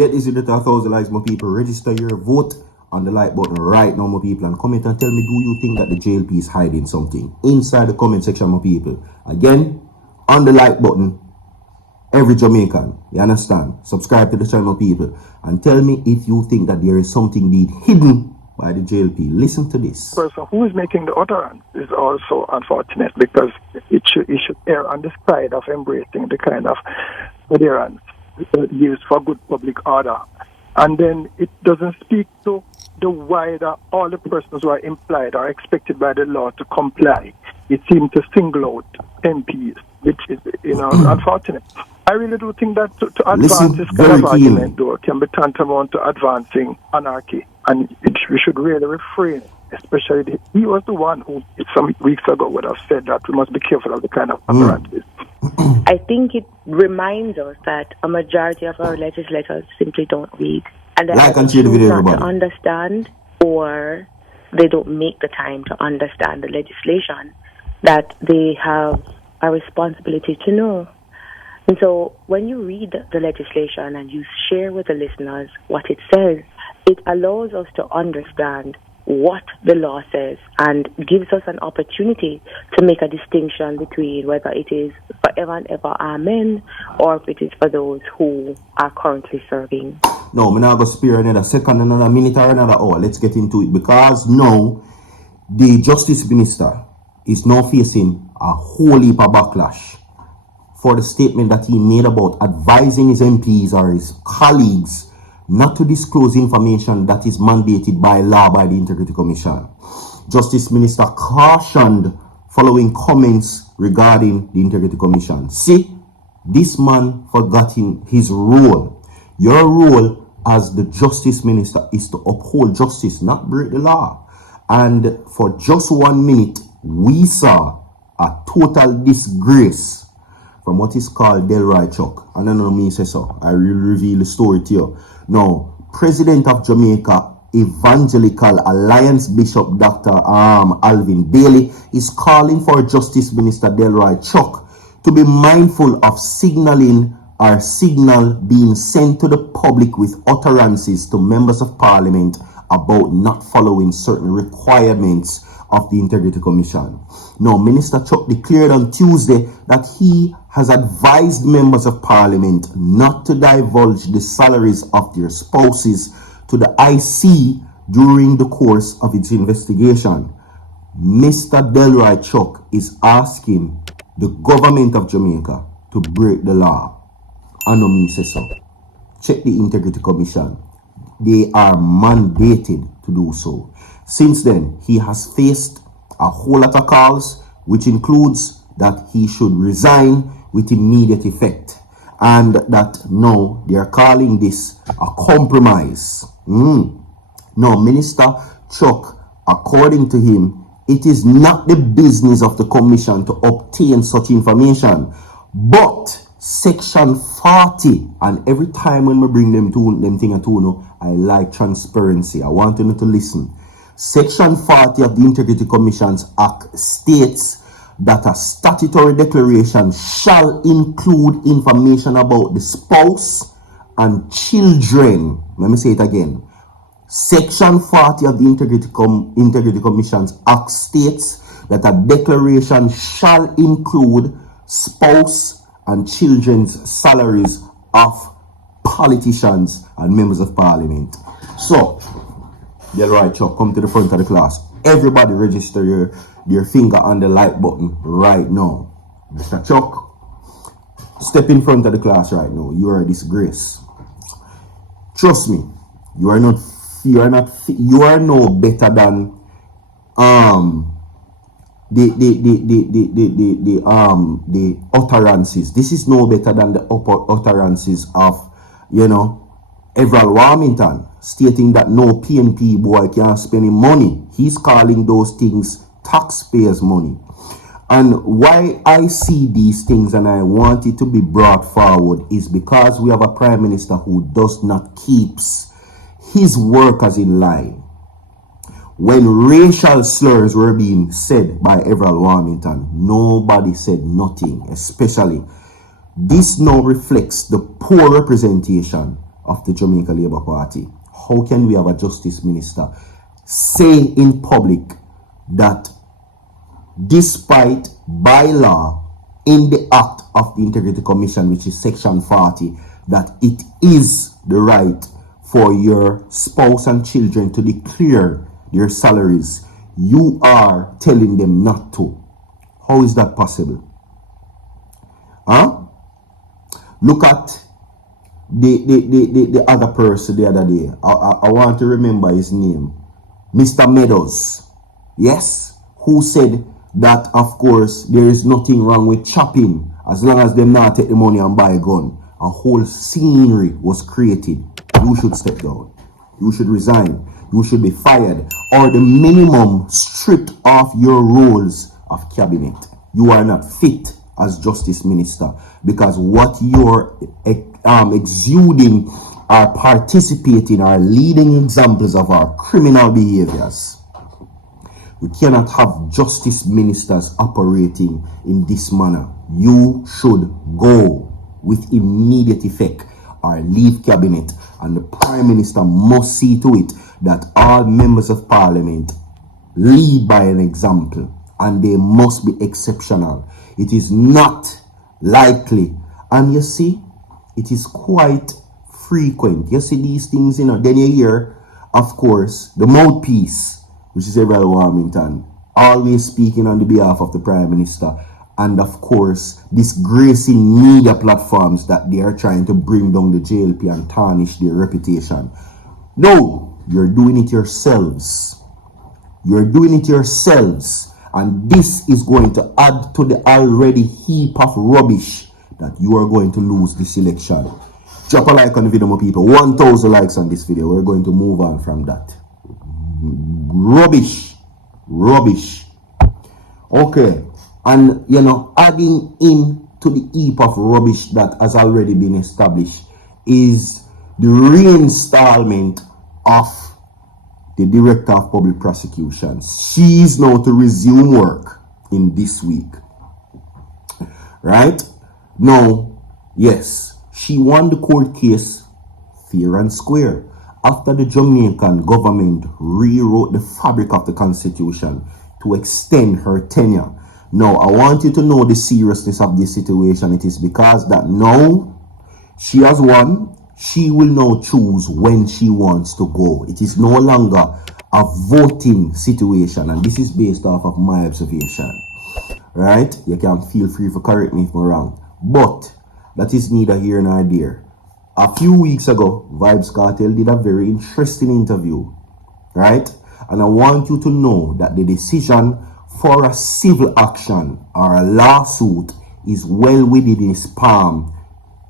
Get this video to 1,000 likes, my people. Register your vote on the like button right now, my people, and comment and tell me, do you think that the JLP is hiding something? Inside the comment section, my people. Again, on the like button, every Jamaican, you understand? Subscribe to the channel, people, and tell me if you think that there is something being hidden by the JLP. Listen to this. The person who is making the utterance is also unfortunate, because it should err on the side of embracing the kind of utterance used for good public order. And then it doesn't speak to the wider, all the persons who are implied or expected by the law to comply. It seems to single out MPs, which is, unfortunate. I really do think that to advance this kind of argument, though, can be tantamount to advancing anarchy. And we should really refrain, especially he was the one who some weeks ago would have said that we must be careful of the kind of utterances. I think it reminds us that a majority of our legislators simply don't read. And they choose not to understand, or they don't make the time to understand the legislation that they have a responsibility to know. And so when you read the legislation and you share with the listeners what it says, it allows us to understand what the law says and gives us an opportunity to make a distinction between whether it is forever and ever amen, or if it is for those who are currently serving. No, I'm not going to spare another second, another minute, or another hour. Let's get into it, because now the Justice Minister is now facing a whole heap of backlash for the statement that he made about advising his MPs or his colleagues not to disclose information that is mandated by law by the Integrity Commission. Justice Minister cautioned following comments regarding the Integrity Commission. See, this man forgotten his role. Your role as the Justice Minister is to uphold justice, not break the law. And for just 1 minute, we saw a total disgrace from what is called Delroy Chuck. And I don't know me say so. I will reveal the story to you. Now, President of Jamaica Evangelical Alliance Bishop Dr. Alvin Bailey is calling for Justice Minister Delroy Chuck to be mindful of signaling or signal being sent to the public with utterances to members of parliament about not following certain requirements of the Integrity Commission. Now, Minister Chuck declared on Tuesday that he has advised members of parliament not to divulge the salaries of their spouses to the IC during the course of its investigation. Mr. Delroy Chuck is asking the government of Jamaica to break the law. I know me say so. Check the Integrity Commission. They are mandated to do so. Since then, he has faced a whole lot of calls, which includes that he should resign with immediate effect, and that now they are calling this a compromise. Now, Minister Chuck, according to him, it is not the business of the commission to obtain such information, but Section 40, and every time when we bring them thing to I like transparency. I want you to listen. Section 40 of the Integrity Commissions Act states that a statutory declaration shall include information about the spouse and children. Let me say it again. Section 40 of the Integrity Commissions Act states that a declaration shall include spouse and children's salaries of politicians and members of parliament. So, Delroy Chuck, come to the front of the class. Everybody register your finger on the like button right now. Mr. Chuck, step in front of the class right now. You are a disgrace. Trust me, you are no better than the utterances. This is no better than the utterances of Everal Warmington, stating that no PNP boy can spend any money. He's calling those things taxpayers' money. And why I see these things and I want it to be brought forward is because we have a prime minister who does not keep his workers in line. When racial slurs were being said by Everal Warmington, nobody said nothing, especially. This now reflects the poor representation of the Jamaica Labour Party. How can we have a justice minister say in public that despite by law in the act of the Integrity Commission, which is section 40, that it is the right for your spouse and children to declare their salaries, you are telling them not to? How is that possible? Huh? Look at the other person the other day. I want to remember his name. Mr. Meadows. Yes? Who said that, of course, there is nothing wrong with chopping as long as them not take the money and buy a gun. A whole scenery was created. You should step down. You should resign. You should be fired. Or the minimum, stripped off your roles of cabinet. You are not fit as justice minister, because what you're exuding are participating, are leading examples of our criminal behaviors. We cannot have justice ministers operating in this manner. You should go with immediate effect or leave cabinet, and the Prime Minister must see to it that all members of Parliament lead by an example, and they must be exceptional. It is not likely, and you see, it is quite frequent. You see these things, then you hear, of course, the mouthpiece, which is Everett Warmington, always speaking on the behalf of the Prime Minister, and of course, disgracing media platforms that they are trying to bring down the JLP and tarnish their reputation. No, you're doing it yourselves. You're doing it yourselves. And this is going to add to the already heap of rubbish that you are going to lose this election. Drop a like on the video, my people. 1,000 likes on this video. We're going to move on from that. Rubbish. Rubbish. Okay. And, adding in to the heap of rubbish that has already been established is the reinstallment of the Director of Public Prosecutions. She is now to resume work in this week. Right? Now, yes, she won the court case fair and square after the Jamaican government rewrote the fabric of the Constitution to extend her tenure. Now, I want you to know the seriousness of this situation. It is because that now she has won. She will now choose when she wants to go. It is no longer a voting situation, and this is based off of my observation. Right? You can feel free to correct me if I'm wrong. But that is neither here nor there. A few weeks ago, Vybz Kartel did a very interesting interview. Right? And I want you to know that the decision for a civil action or a lawsuit is well within his palm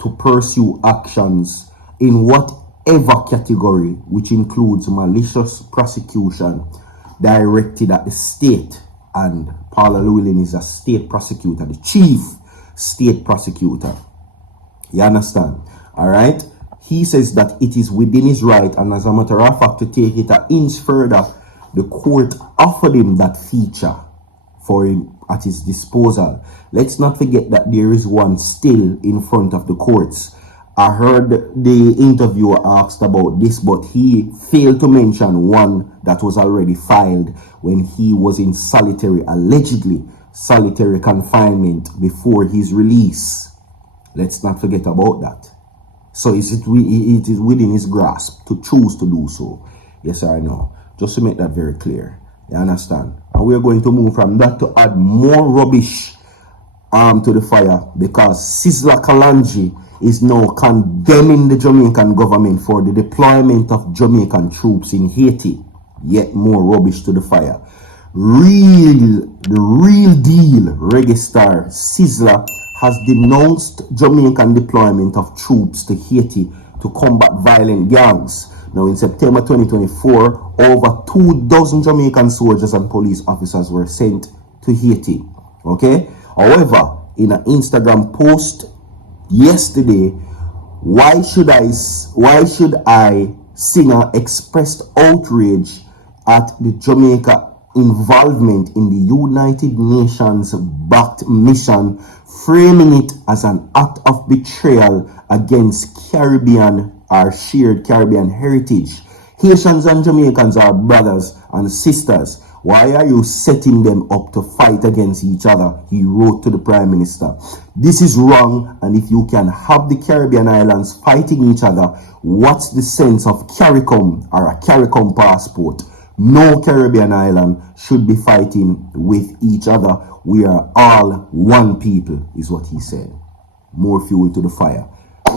to pursue actions in whatever category, which includes malicious prosecution directed at the state. And Paula Llewellyn is a state prosecutor, the chief state prosecutor. You understand? All right? He says that it is within his right, and as a matter of fact, to take it an inch further, the court offered him that feature for him at his disposal. Let's not forget that there is one still in front of the courts. I heard the interviewer asked about this, but he failed to mention one that was already filed when he was in allegedly solitary confinement before his release. Let's not forget about that. So it is within his grasp to choose to do so. Yes or no? Just to make that very clear. You understand? And we're going to move from that to add more rubbish to the fire, because Sizzla Kalanji is now condemning the Jamaican government for the deployment of Jamaican troops in Haiti. Yet more rubbish to the fire. The real deal reggae star Sizzla has denounced Jamaican deployment of troops to Haiti to combat violent gangs. Now, in September 2024, over 24 Jamaican soldiers and police officers were sent to Haiti. Okay? However, in an Instagram post yesterday, why should I singer expressed outrage at the Jamaica involvement in the United Nations backed mission, framing it as an act of betrayal against Caribbean our shared Caribbean heritage. Haitians and Jamaicans are brothers and sisters. Why are you setting them up to fight against each other? He wrote to the Prime Minister. This is wrong, and if you can have the Caribbean islands fighting each other, what's the sense of CARICOM or a CARICOM passport? No Caribbean island should be fighting with each other. We are all one people, is what he said. More fuel to the fire.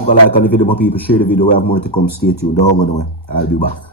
Like and the video, more people share the video. We have more to come. Stay tuned. Don't go nowhere. I'll be back.